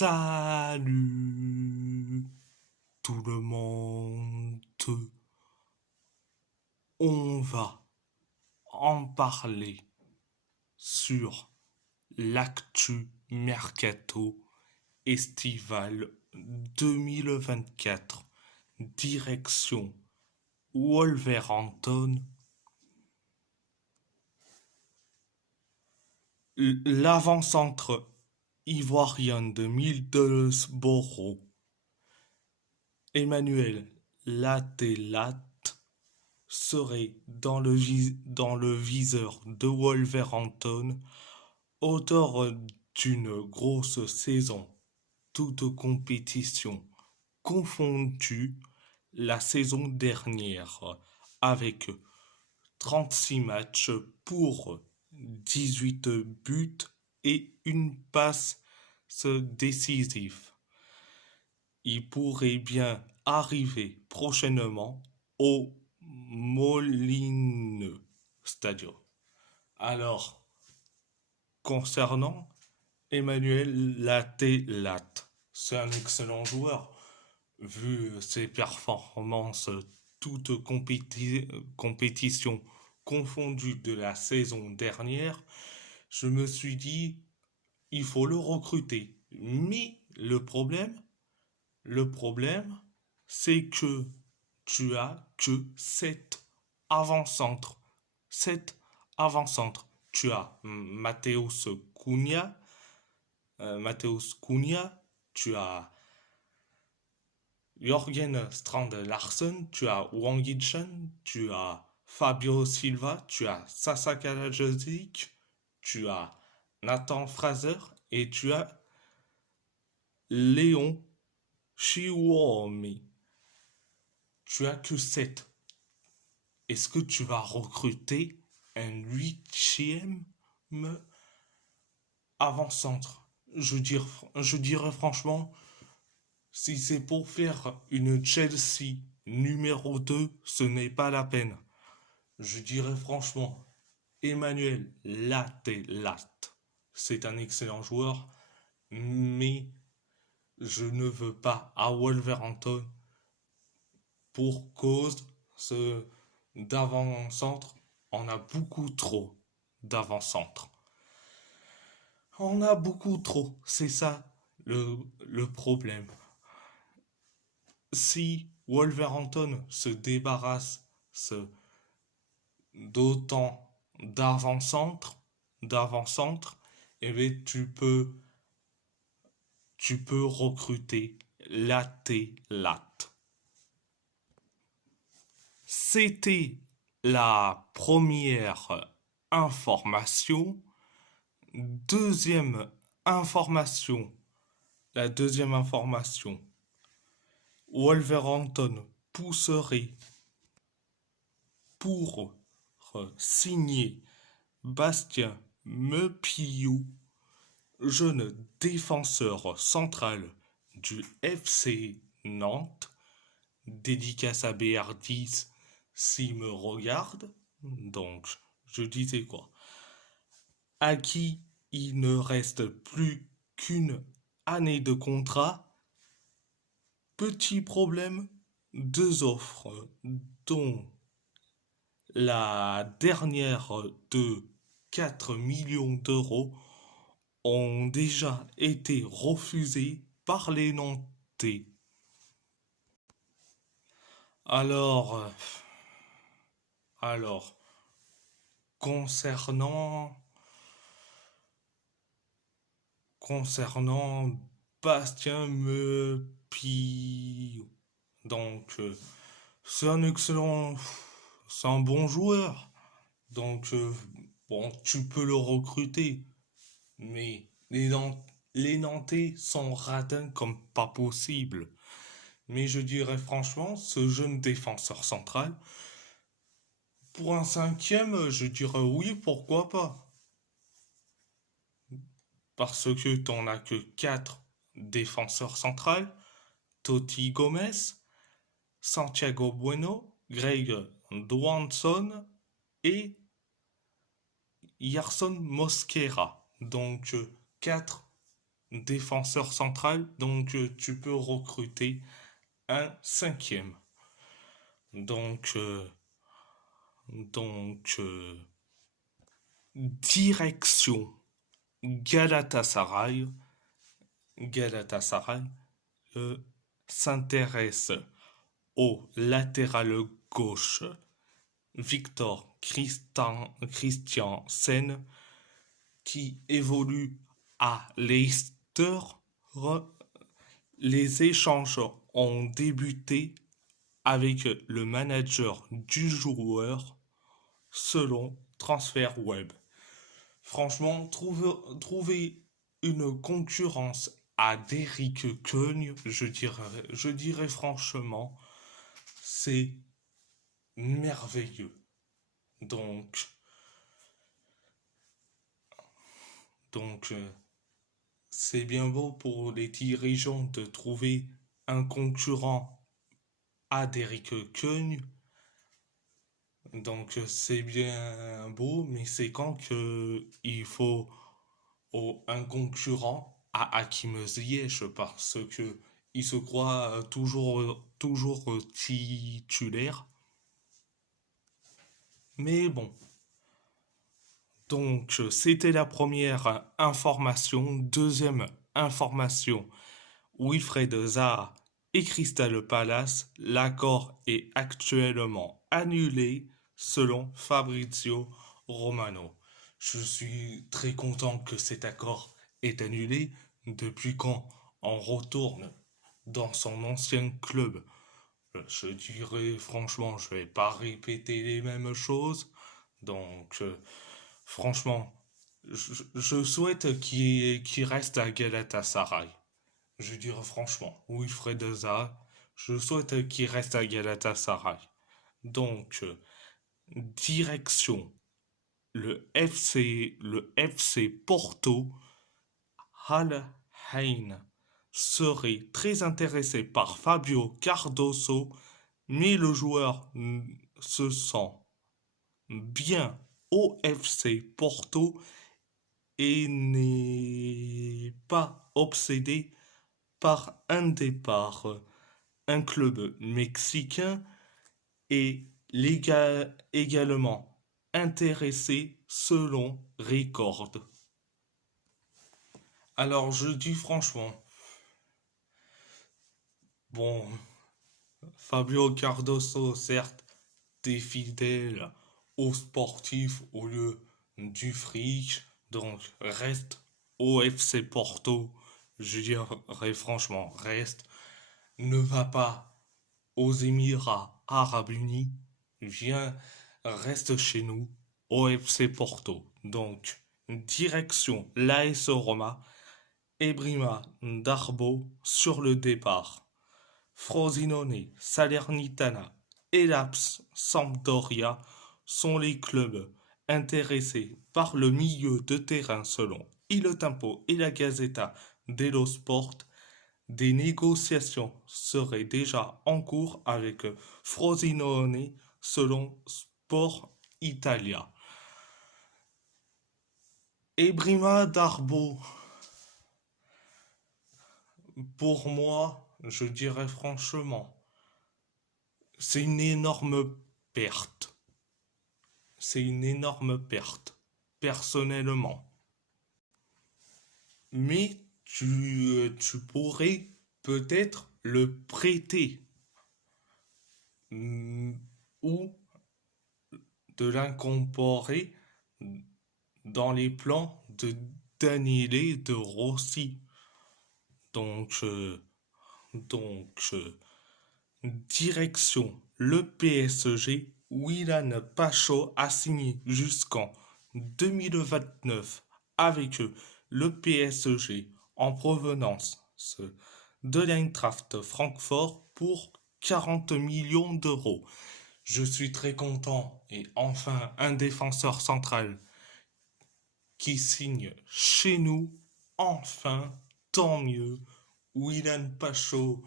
Salut tout le monde. On va en parler sur l'actu mercato estival 2024 direction Wolverhampton. L'avant-centre ivoirien de Middlesbrough, Emmanuel Latelat, serait dans le viseur de Wolverhampton, auteur d'une grosse saison, toute compétition confondue, la saison dernière, avec 36 matchs pour 18 buts et une passe décisive. Il pourrait bien arriver prochainement au Molineux Stadium. Alors, concernant Emmanuel Latelat, c'est un excellent joueur, vu ses performances toutes compétitions confondues de la saison dernière. Je me suis dit, il faut le recruter. Mais le problème, c'est que tu as que 7 avant-centres. 7 avant-centres. Tu as Matthäus Cunha, tu as Jørgen Strand Larsen, tu as Wang Yichan, tu as Fabio Silva, tu as Sasa Kalajic, tu as Nathan Fraser et tu as Léon Chiuomi. Tu as que 7. Est-ce que tu vas recruter un huitième avant-centre? Je dirais franchement, si c'est pour faire une Chelsea numéro 2, ce n'est pas la peine. Je dirais franchement, Emmanuel Latelat, c'est un excellent joueur, mais je ne veux pas à Wolverhampton pour cause d'avant-centre. On a beaucoup trop d'avant-centre. On a beaucoup trop, c'est ça le problème. Si Wolverhampton se débarrasse d'autant d'avant-centre, eh bien, tu peux recruter Latelat. C'était la première information. Deuxième information. La deuxième information. Wolverhampton pousserait pour signer Bastien Mepillou, jeune défenseur central du FC Nantes, dédicace à BR10 s'il me regarde, donc je disais quoi, à qui il ne reste plus qu'une année de contrat. Petit problème, 2 offres, dont la dernière de 4 millions d'euros, ont déjà été refusées par les Nantais. Alors, alors, concernant Bastien Mepillou, donc c'est un excellent, c'est un bon joueur. Donc bon, tu peux le recruter, mais les Nantais sont radins comme pas possible. Mais je dirais franchement, ce jeune défenseur central, pour un cinquième, je dirais oui, pourquoi pas. Parce que t'en as que 4 défenseurs centrales, Totti Gomez, Santiago Bueno, Greg Dwanson et Yarson Mosquera. Donc 4 défenseur central, donc tu peux recruter un cinquième. Donc, donc, direction Galatasaray. Galatasaray s'intéresse au latéral gauche Victor Christiansen qui évolue à Leicester. Les échanges ont débuté avec le manager du joueur selon TransferWeb. Franchement, trouver une concurrence à Derrick Köhn, je dirais franchement, c'est merveilleux. Donc, donc, c'est bien beau pour les dirigeants de trouver un concurrent à Derrick Köhn. Donc, c'est bien beau, mais c'est quand que il faut un concurrent à Hakim Ziyech parce que il se croit toujours titulaire. Mais bon, donc c'était la première information. Deuxième information, Wilfred Zaha et Crystal Palace, l'accord est actuellement annulé selon Fabrizio Romano. Je suis très content que cet accord est annulé depuis quand on retourne dans son ancien club. Je dirais franchement, je vais pas répéter les mêmes choses. Donc, franchement, je souhaite qu'il reste à Galatasaray. Je dirais franchement, Wilfred Zaha, je souhaite qu'il reste à Galatasaray. Donc, direction le FC Porto, Al Ain serait très intéressé par Fabio Cardoso, mais le joueur se sent bien au FC Porto et n'est pas obsédé par un départ. Un club mexicain est également intéressé selon Record. Alors je dis franchement, bon, Fabio Cardoso, certes, t'es fidèle aux sportifs au lieu du fric, donc reste au FC Porto. Je dirais franchement, reste. Ne va pas aux Émirats Arabes Unis. Viens, reste chez nous, au FC Porto. Donc, direction l'AS Roma, Ebrima Darbo sur le départ. Frosinone, Salernitana et l'Aps Sampdoria sont les clubs intéressés par le milieu de terrain selon Il Tempo et la Gazzetta dello Sport. Des négociations seraient déjà en cours avec Frosinone selon Sport Italia. Ebrima Darbo, pour moi, je dirais franchement, c'est une énorme perte. C'est une énorme perte, personnellement. Mais tu pourrais peut-être le prêter ou de l'incorporer dans les plans de Daniele De Rossi. Donc, donc, direction le PSG, Ilan Pacho a signé jusqu'en 2029 avec le PSG en provenance de l'Eintracht Francfort pour 40 millions d'euros. Je suis très content et enfin un défenseur central qui signe chez nous. Enfin, tant mieux. Ilan Pacho,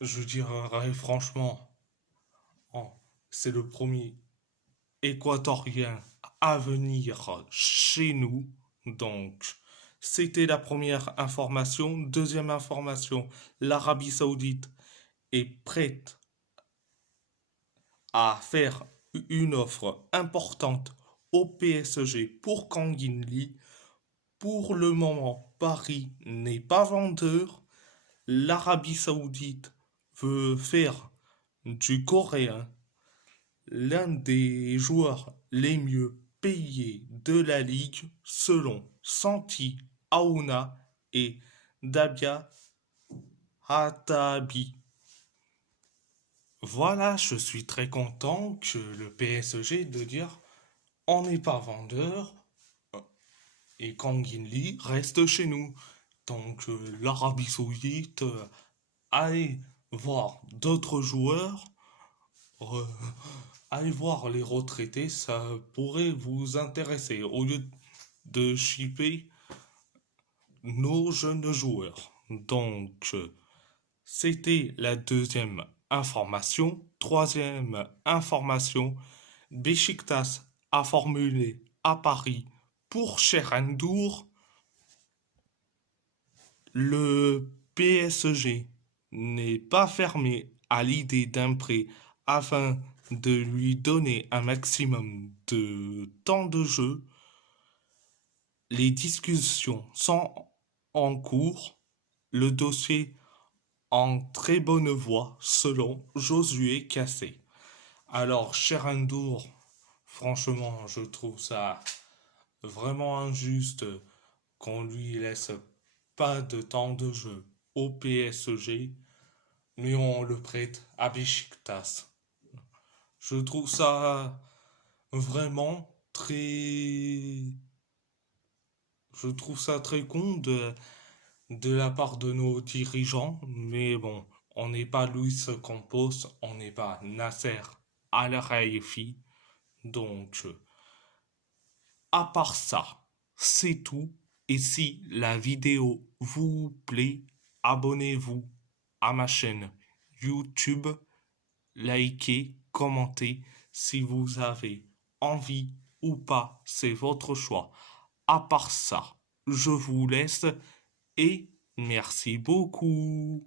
je dirais franchement, oh, c'est le premier équatorien à venir chez nous. Donc, C'était la première information. Deuxième information, l'Arabie Saoudite est prête à faire une offre importante au PSG pour Kang In Lee. Pour le moment, Paris n'est pas vendeur. L'Arabie Saoudite veut faire du Coréen l'un des joueurs les mieux payés de la ligue selon Santi Aouna et Dabia Hatabi. Voilà, je suis très content que le PSG de dire on n'est pas vendeur et Kang In Lee reste chez nous. Donc l'Arabie Saoudite, allez voir d'autres joueurs, euh, allez voir les retraités, ça pourrait vous intéresser au lieu de shipper nos jeunes joueurs. Donc c'était la deuxième information. Troisième information, Beşiktaş a formulé à Paris pour Cherhendour. Le PSG n'est pas fermé à l'idée d'un prêt afin de lui donner un maximum de temps de jeu. Les discussions sont en cours. Le dossier en très bonne voie selon Josué Cassé. Alors, Cherhendour, franchement, je trouve ça vraiment injuste qu'on lui laisse pas de temps de jeu au PSG, mais on le prête à Beşiktaş. Je trouve ça vraiment très... Je trouve ça très con de la part de nos dirigeants, mais bon, on n'est pas Luis Campos, on n'est pas Nasser Al-Khelaifi, donc à part ça, c'est tout. Et si la vidéo vous plaît, abonnez-vous à ma chaîne YouTube, likez, commentez si vous avez envie ou pas, c'est votre choix. À part ça, je vous laisse et merci beaucoup.